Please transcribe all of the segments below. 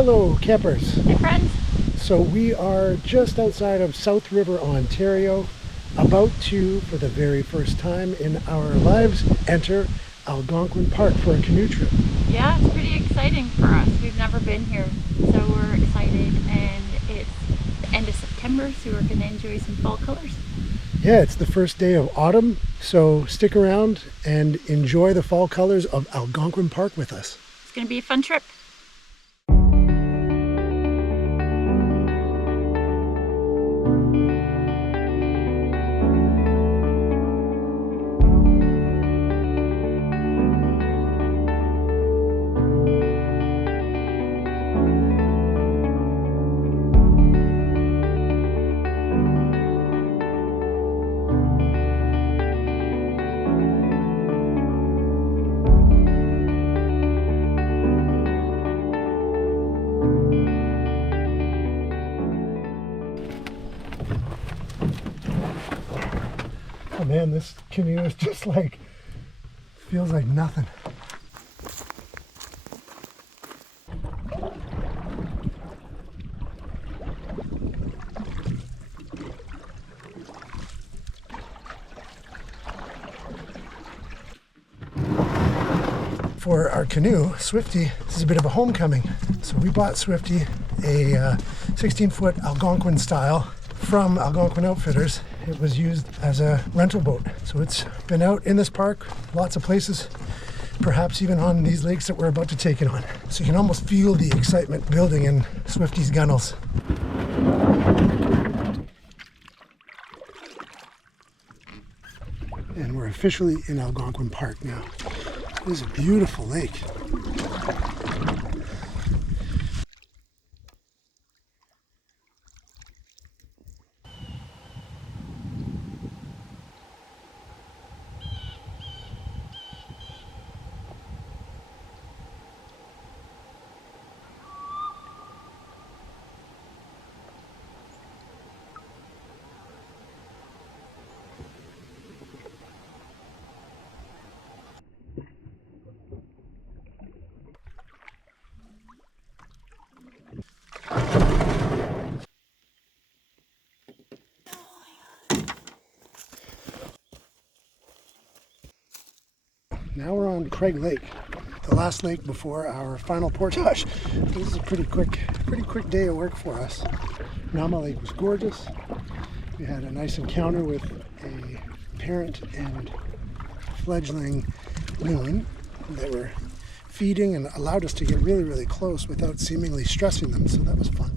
Hello campers. Hey friends. So we are just outside of South River, Ontario, about to, for the very first time in our lives, enter Algonquin Park for a canoe trip. Yeah, it's pretty exciting for us. We've never been here, so we're excited, and it's the end of September, so we're going to enjoy some fall colors. Yeah, it's the first day of autumn, so stick around and enjoy the fall colors of Algonquin Park with us. It's going to be a fun trip. Oh man, this canoe is just like, feels like nothing. For our canoe, Swifty, this is a bit of a homecoming. So we bought Swifty a 16-foot Algonquin style from Algonquin Outfitters. It was used as a rental boat. So it's been out in this park, lots of places, perhaps even on these lakes that we're about to take it on. So you can almost feel the excitement building in Swifty's gunnels. And we're officially in Algonquin Park now. It is a beautiful lake. Now we're on Craig Lake, the last lake before our final portage. This is a pretty quick day of work for us. Nama Lake was gorgeous. We had a nice encounter with a parent and fledgling loon that were feeding and allowed us to get really, really close without seemingly stressing them, so that was fun.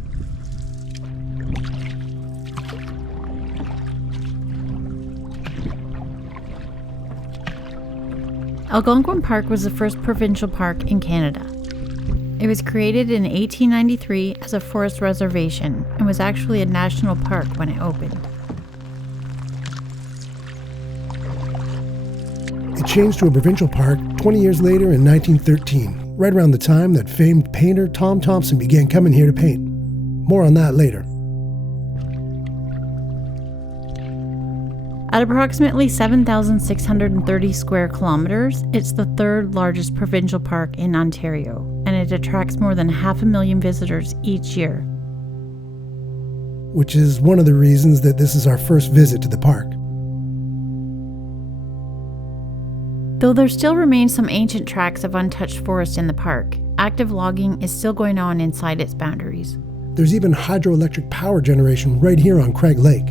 Algonquin Park was the first provincial park in Canada. It was created in 1893 as a forest reservation and was actually a national park when it opened. It changed to a provincial park 20 years later in 1913, right around the time that famed painter Tom Thompson began coming here to paint. More on that later. At approximately 7,630 square kilometers, it's the third largest provincial park in Ontario, and it attracts more than 500,000 visitors each year. Which is one of the reasons that this is our first visit to the park. Though there still remains some ancient tracts of untouched forest in the park, active logging is still going on inside its boundaries. There's even hydroelectric power generation right here on Craig Lake.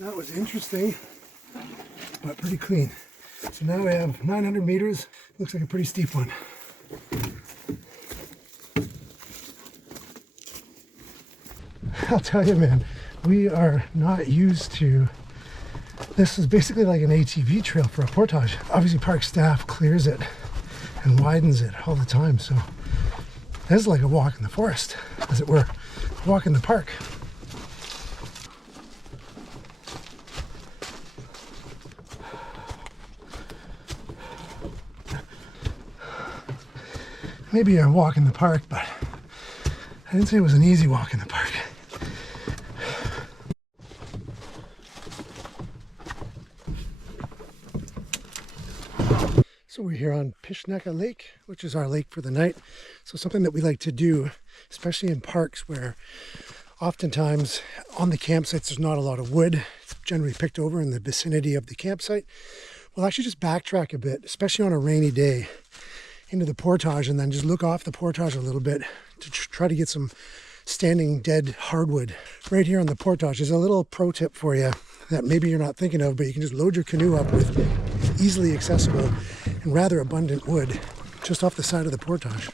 That was interesting, but pretty clean. So now we have 900 meters. Looks like a pretty steep one. I'll tell you, man, we are not used to, this is basically like an ATV trail for a portage. Obviously park staff clears it and widens it all the time. So this is like a walk in the forest, as it were, a walk in the park. maybe a walk in the park, but didn't say it was an easy walk in the park. So we're here on Pishnecka Lake, which is our lake for the night. So something that we like to do, especially in parks where oftentimes on the campsites there's not a lot of wood. It's generally picked over in the vicinity of the campsite. We'll actually just backtrack a bit, especially on a rainy day, into the portage, and then just look off the portage a little bit to try to get some standing dead hardwood. Right here on the portage is a little pro tip for you that maybe you're not thinking of, but you can just load your canoe up with easily accessible and rather abundant wood just off the side of the portage.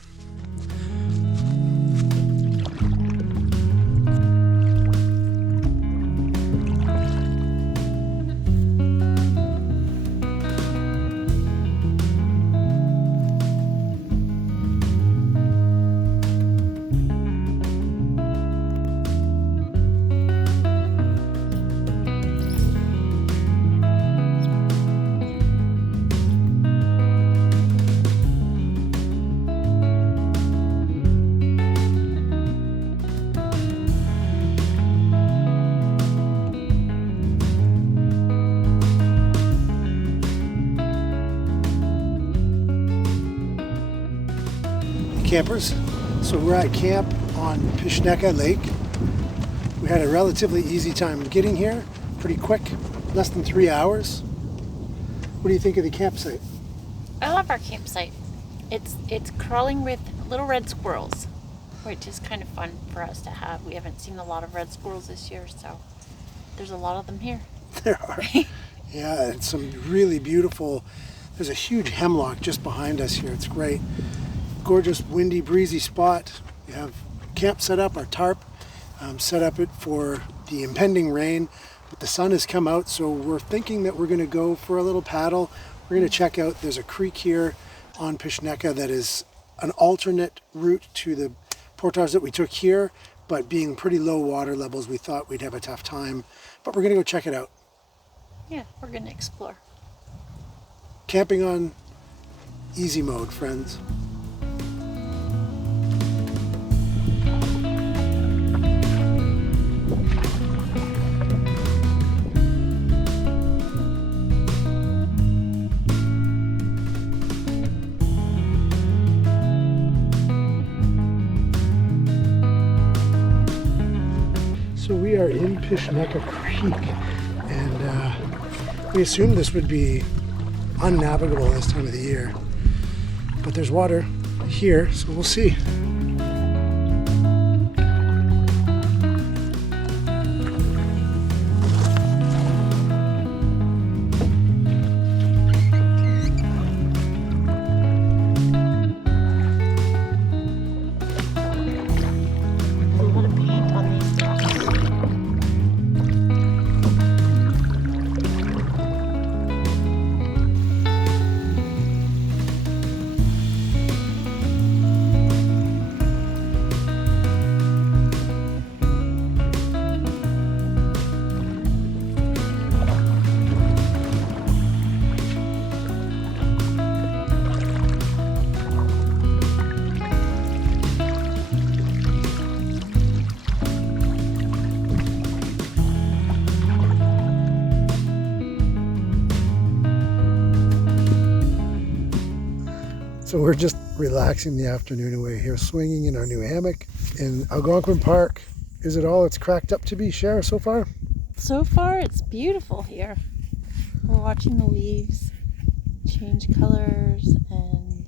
Campers, so we're at camp on Pishnecka Lake. We had a relatively easy time getting here, pretty quick, less than 3 hours. What do you think of the campsite? I love our campsite. It's crawling with little red squirrels, which is kind of fun for us to have. We haven't seen a lot of red squirrels this year, so there's a lot of them here. There are. Yeah, and some really beautiful, there's a huge hemlock just behind us here. It's great. Gorgeous, windy, breezy spot. We have camp set up, our tarp set up it for the impending rain, but the sun has come out, so we're thinking that we're going to go for a little paddle. We're going to check out, there's a creek here on Pishnecka that is an alternate route to the portage that we took here, but being pretty low water levels, we thought we'd have a tough time, but we're going to go check it out. Yeah, we're going to explore. Camping on easy mode, friends. So we are in Pishnecka Creek, and we assumed this would be unnavigable this time of the year, but there's water here, so we'll see. So we're just relaxing the afternoon away here, swinging in our new hammock in Algonquin Park. Is it all it's cracked up to be, Cher, so far? So far, it's beautiful here. We're watching the leaves change colors, and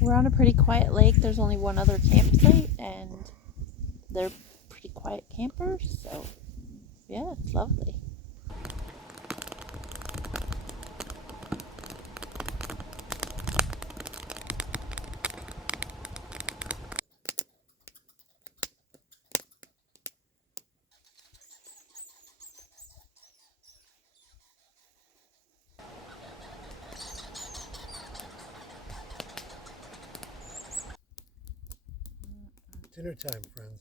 we're on a pretty quiet lake. There's only one other campsite, and they're pretty quiet campers, so yeah, it's lovely. Dinner time, friends.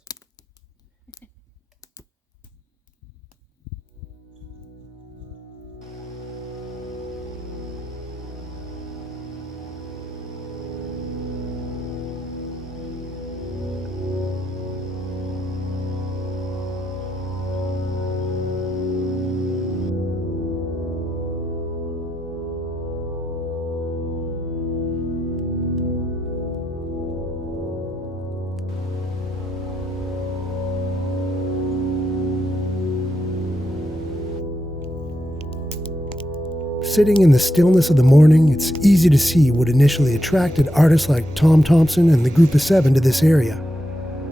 Sitting in the stillness of the morning, it's easy to see what initially attracted artists like Tom Thompson and the Group of Seven to this area.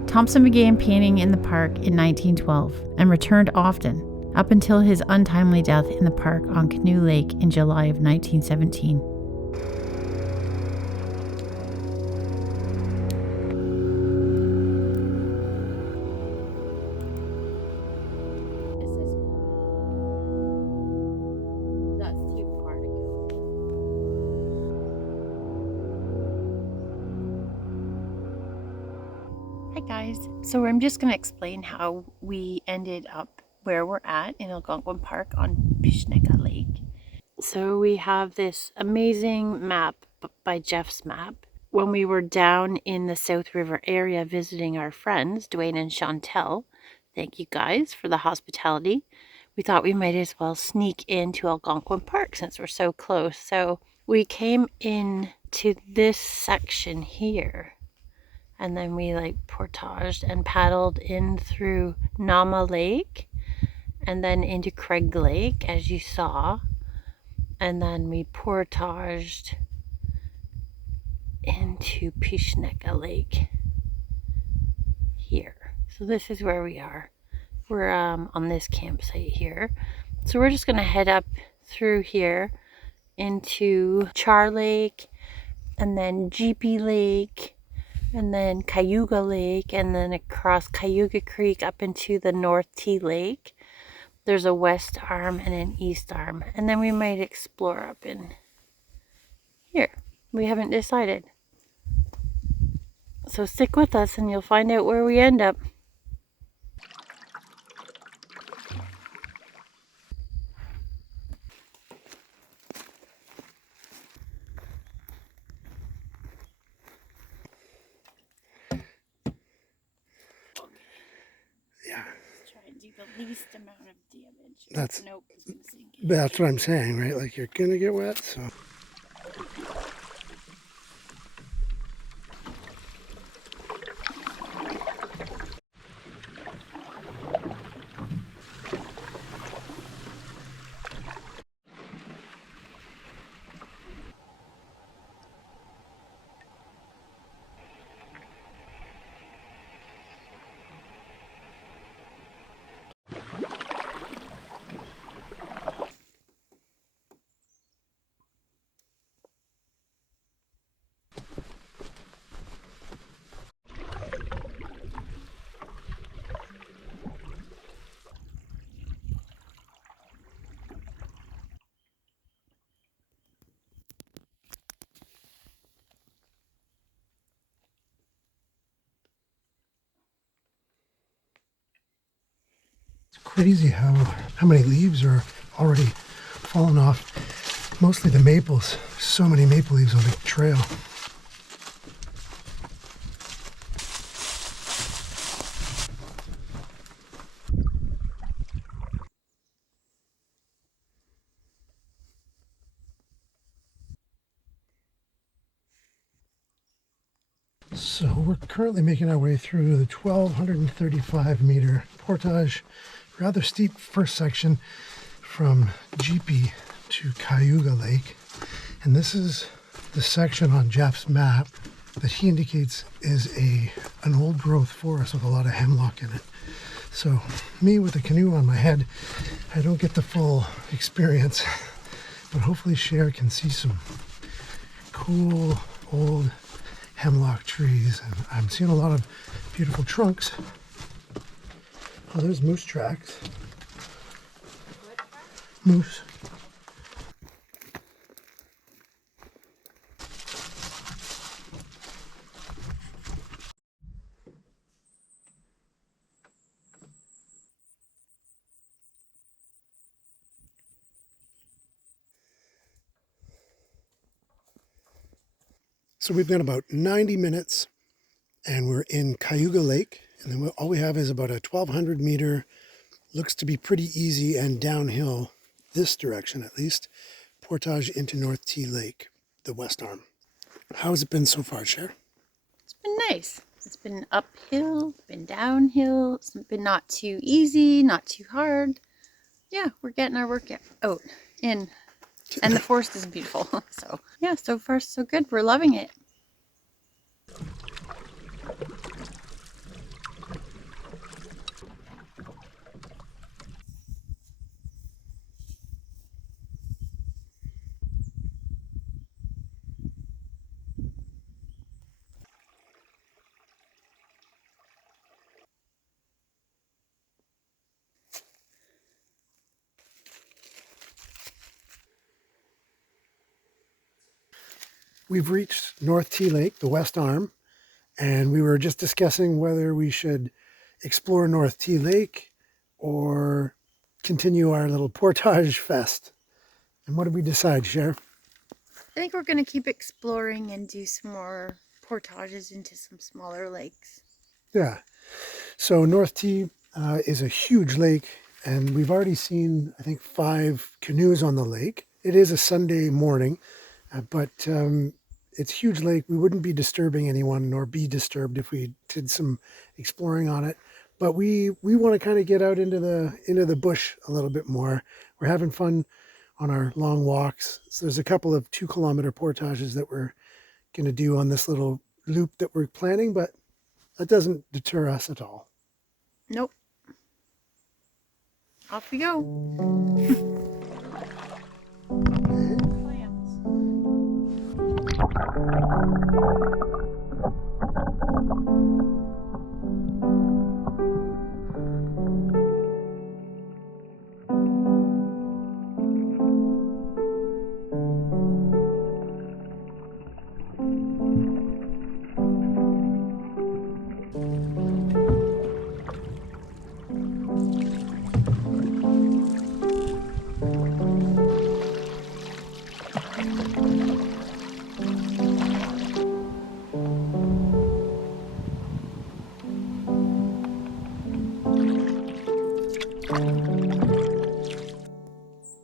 Thompson began painting in the park in 1912 and returned often, up until his untimely death in the park on Canoe Lake in July of 1917. Hi guys, so I'm just going to explain how we ended up where we're at in Algonquin Park on Pishnecka Lake. So we have this amazing map by Jeff's Map. When we were down in the South River area visiting our friends, Dwayne and Chantel, thank you guys for the hospitality, we thought we might as well sneak into Algonquin Park since we're so close. So we came in to this section here. And then we like portaged and paddled in through Nama Lake and then into Craig Lake, as you saw. And then we portaged into Pishnecka Lake here. So this is where we are. We're on this campsite here. So we're just gonna head up through here into Char Lake and then Jeepy Lake and then Cayuga Lake, and then across Cayuga Creek up into the North T Lake. There's a west arm and an east arm, and then we might explore up in here. We haven't decided. So stick with us and you'll find out where we end up. Yeah. Try and do the least amount of damage. That's Nope, it's missing. That's what I'm saying, right? Like you're gonna get wet, so. It's crazy how many leaves are already falling off. Mostly the maples. So many maple leaves on the trail. So we're currently making our way through the 1,235 meter portage, rather steep first section from Jeepy to Cayuga Lake. And this is the section on Jeff's map that he indicates is an old growth forest with a lot of hemlock in it. So me with a canoe on my head, I don't get the full experience, but hopefully Cher can see some cool old hemlock trees, and I'm seeing a lot of beautiful trunks. Oh, there's moose tracks. Moose. So we've got about 90 minutes and we're in Cayuga Lake, and then all we have is about a 1,200 meter, looks to be pretty easy and downhill, this direction at least, portage into North T Lake, the west arm. How has it been so far, Cher? It's been nice. It's been uphill, it's been downhill, it's been not too easy, not too hard. Yeah, we're getting our workout in. And the forest is beautiful. So yeah, so far so good. We're loving it. We've reached North T Lake, the west arm, and we were just discussing whether we should explore North T Lake or continue our little portage fest. And what did we decide, Sheriff? I think we're gonna keep exploring and do some more portages into some smaller lakes. Yeah. So North T is a huge lake, and we've already seen, I think, 5 canoes on the lake. It is a Sunday morning, but it's a huge lake. We wouldn't be disturbing anyone nor be disturbed if we did some exploring on it. But we want to kind of get out into the bush a little bit more. We're having fun on our long walks. So there's a couple of 2-kilometer portages that we're going to do on this little loop that we're planning, but that doesn't deter us at all. Nope. Off we go.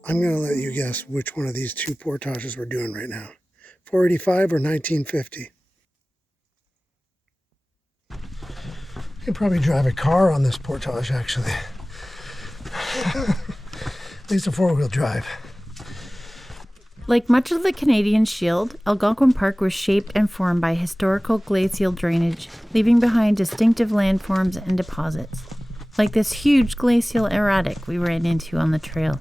I'm going to let you guess which one of these 2 portages we're doing right now. 485 or 1950? You can probably drive a car on this portage, actually. At least a 4-wheel drive. Like much of the Canadian Shield, Algonquin Park was shaped and formed by historical glacial drainage, leaving behind distinctive landforms and deposits. Like this huge glacial erratic we ran into on the trail.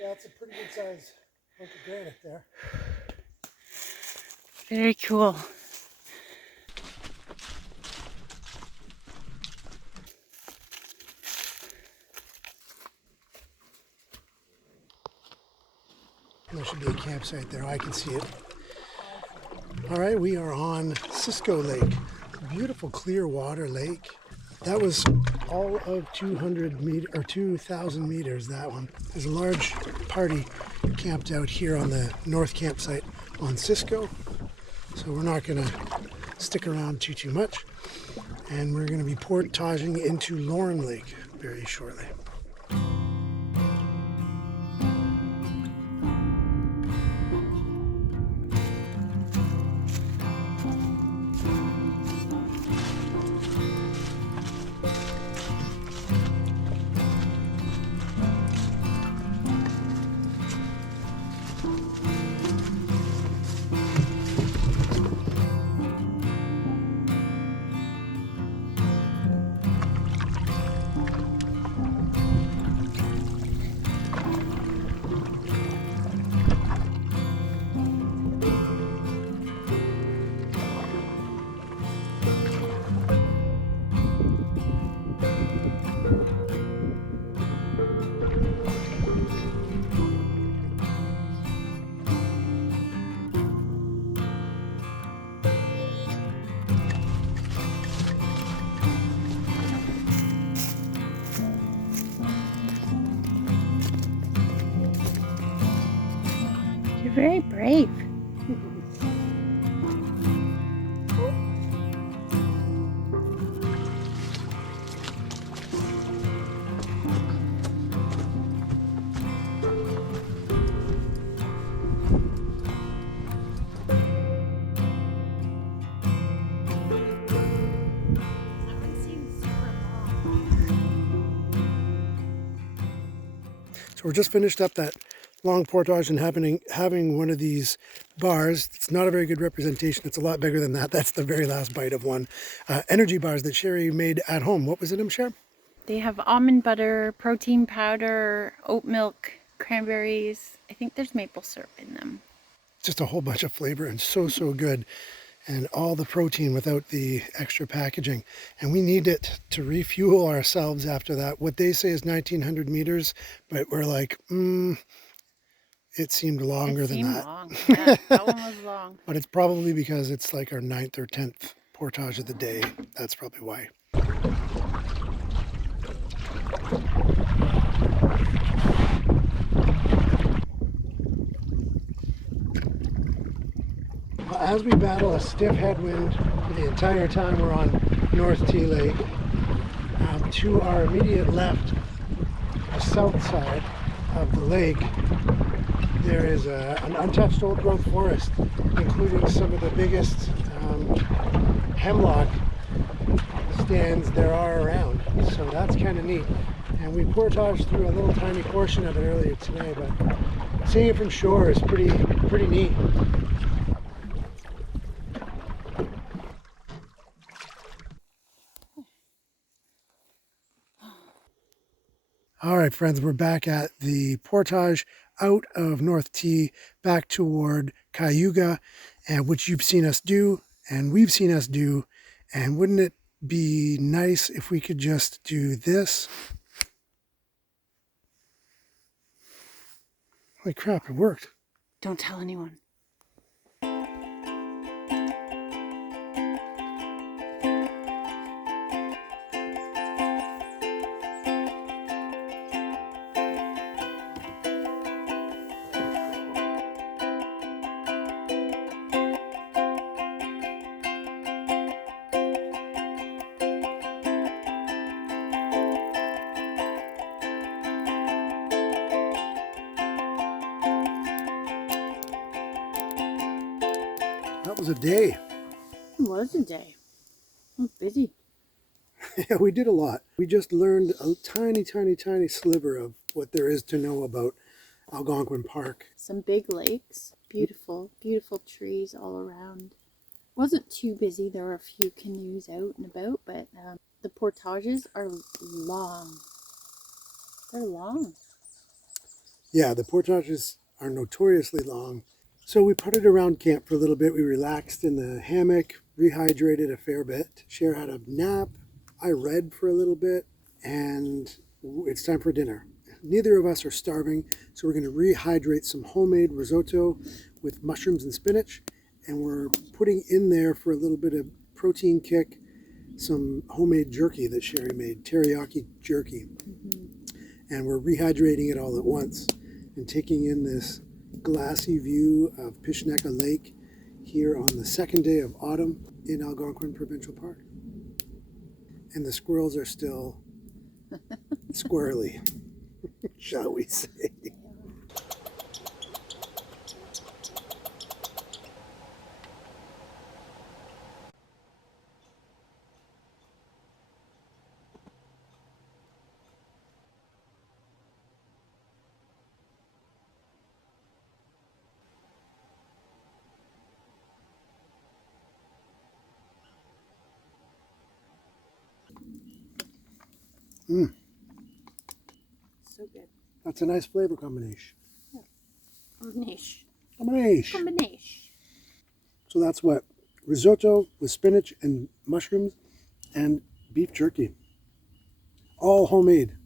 Yeah, it's a pretty good size hunk of granite there. Very cool. There should be a campsite there. I can see it. All right, we are on Cisco Lake. Beautiful clear water lake. That was all of 2,000 meters, that one. There's a large party camped out here on the north campsite on Cisco. So we're not gonna stick around too much. And we're gonna be portaging into Lorne Lake very shortly. You're very brave. So we're just finished up that long portage and having one of these bars. It's not a very good representation. It's a lot bigger than that. That's the very last bite of one. Energy bars that Sherry made at home. What was in them, Sher? They have almond butter, protein powder, oat milk, cranberries. I think there's maple syrup in them. Just a whole bunch of flavor and so good. And all the protein without the extra packaging. And we need it to refuel ourselves after that. What they say is 1,900 meters, but we're like, it seemed longer than that. Long. Yeah, that one was long. But it's probably because it's like our 9th or 10th portage of the day. That's probably why. As we battle a stiff headwind the entire time we're on North T Lake, to our immediate left, the south side of the lake, there is an untouched old growth forest, including some of the biggest hemlock stands there are around. So that's kind of neat. And we portaged through a little tiny portion of it earlier today, but seeing it from shore is pretty neat. All right, friends, we're back at the portage out of North T back toward Cayuga, and which you've seen us do and we've seen us do. And wouldn't it be nice if we could just do this? Holy crap, it worked. Don't tell anyone. That was a day. It was a day. I was busy. Yeah, we did a lot. We just learned a tiny sliver of what there is to know about Algonquin Park. Some big lakes. Beautiful trees all around. Wasn't too busy. There were a few canoes out and about, but the portages are long. They're long. Yeah, the portages are notoriously long. So we putted around camp for a little bit. We relaxed in the hammock, rehydrated a fair bit. Cher had a nap. I read for a little bit, and it's time for dinner. Neither of us are starving, so we're going to rehydrate some homemade risotto with mushrooms and spinach, and we're putting in there for a little bit of protein kick some homemade jerky that Sherry made, teriyaki jerky. And we're rehydrating it all at once and taking in this glassy view of Pishnecka Lake here on the second day of autumn in Algonquin Provincial Park. And the squirrels are still squirrely, shall we say. So good. That's a nice flavor combination. Yeah. Combination. So that's what? Risotto with spinach and mushrooms and beef jerky. All homemade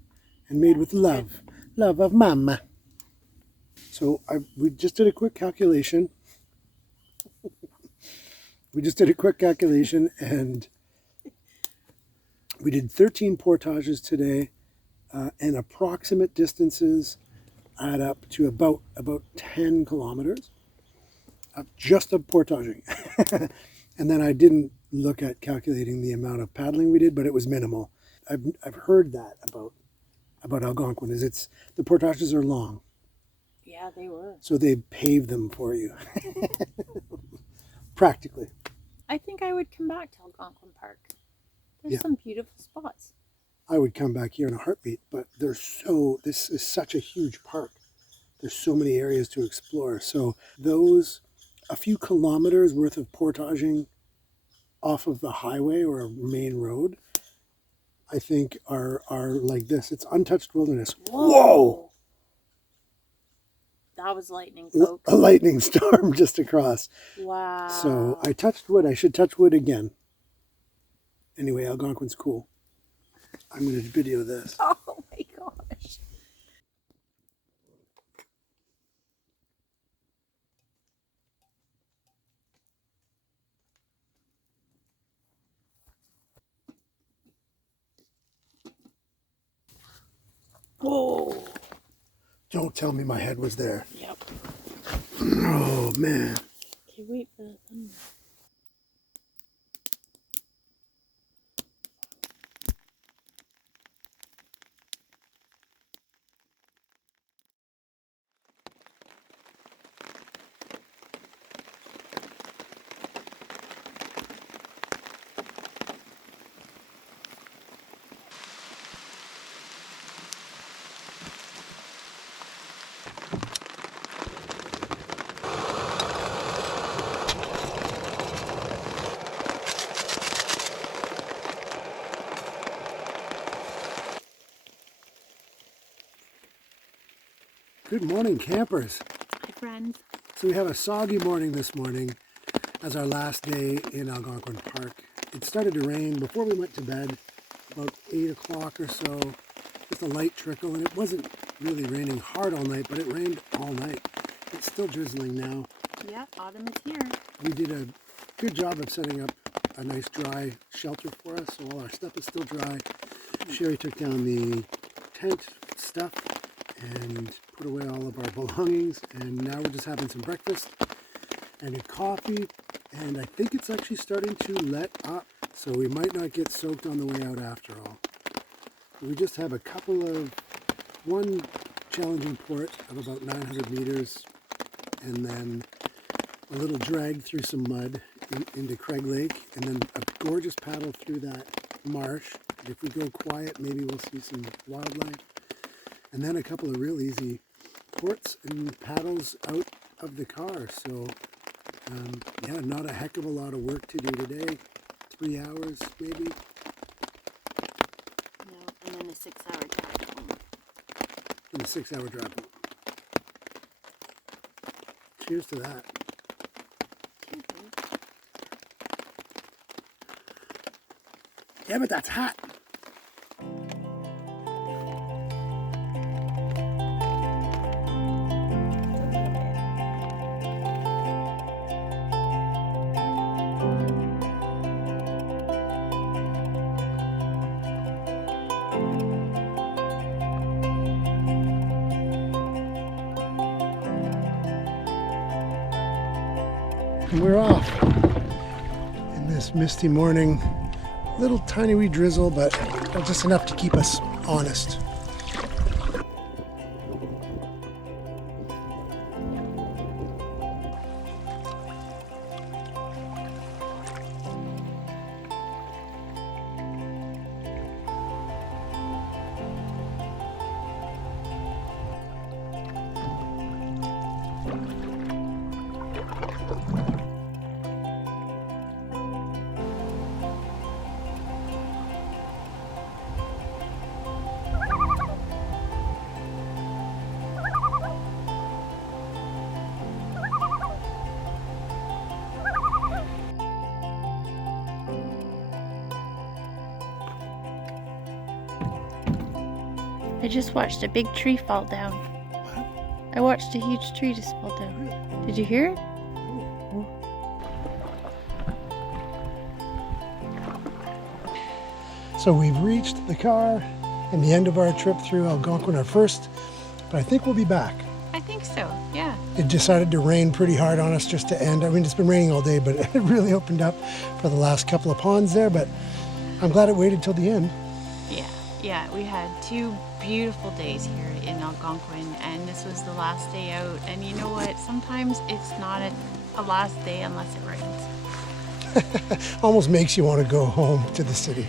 and made with love. Love of mama. So we just did a quick calculation. And we did 13 portages today, and approximate distances add up to about 10 kilometers just of portaging. And then I didn't look at calculating the amount of paddling we did, but it was minimal. I've heard that about Algonquin is the portages are long. Yeah, they were. So they pave them for you. Practically. I think I would come back to Algonquin Park. There's some beautiful spots. I would come back here in a heartbeat, but this is such a huge park. There's so many areas to explore. So those, a few kilometers worth of portaging off of the highway or a main road, I think are like this. It's untouched wilderness. Whoa! That was lightning, folks. A lightning storm just across. Wow. So I touched wood. I should touch wood again. Anyway, Algonquin's cool. I'm going to video this. Oh my gosh. Whoa. Don't tell me my head was there. Yep. Oh, man. Okay, wait for the thunder. Good morning, campers. Hi, friends. So we have a soggy morning this morning as our last day in Algonquin Park. It started to rain before we went to bed, about 8 o'clock or so. Just a light trickle, and it wasn't really raining hard all night, but it rained all night. It's still drizzling now. Yep, autumn is here. We did a good job of setting up a nice dry shelter for us, so all our stuff is still dry. Sherry took down the tent stuff and put away all of our belongings, and now we're just having some breakfast and a coffee, and I think it's actually starting to let up, so we might not get soaked on the way out after all. We just have one challenging port of about 900 meters, and then a little drag through some mud into Craig Lake, and then a gorgeous paddle through that marsh. If we go quiet, maybe we'll see some wildlife. And then a couple of real easy ports and paddles out of the car. So, yeah, not a heck of a lot of work to do today. 3 hours, maybe. No, and then a 6-hour drive home. And a 6-hour drive home. Cheers to that. Yeah, but that's hot. And we're off in this misty morning. Little tiny wee drizzle, but just enough to keep us honest. I just watched a big tree fall down. I watched a huge tree just fall down. Did you hear it? So we've reached the car and the end of our trip through Algonquin, our first, but I think we'll be back. I think so, yeah. It decided to rain pretty hard on us just to end. I mean, it's been raining all day, but it really opened up for the last couple of ponds there, but I'm glad it waited till the end. Yeah, we had 2 beautiful days here in Algonquin, and this was the last day out. And you know what? Sometimes it's not a last day unless it rains. Almost makes you want to go home to the city.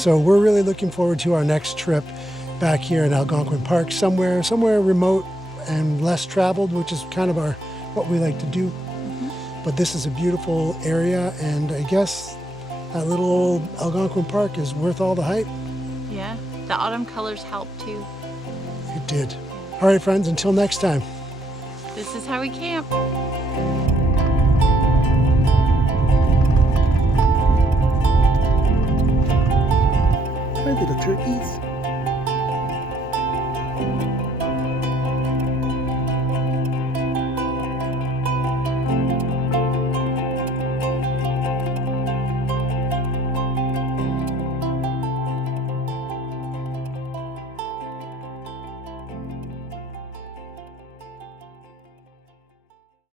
So we're really looking forward to our next trip back here in Algonquin Park, somewhere remote and less traveled, which is kind of what we like to do. But this is a beautiful area, and I guess that little old Algonquin Park is worth all the hype. Yeah, the autumn colors help too. It did. All right, friends, until next time. This is how we camp. Hi, little turkeys.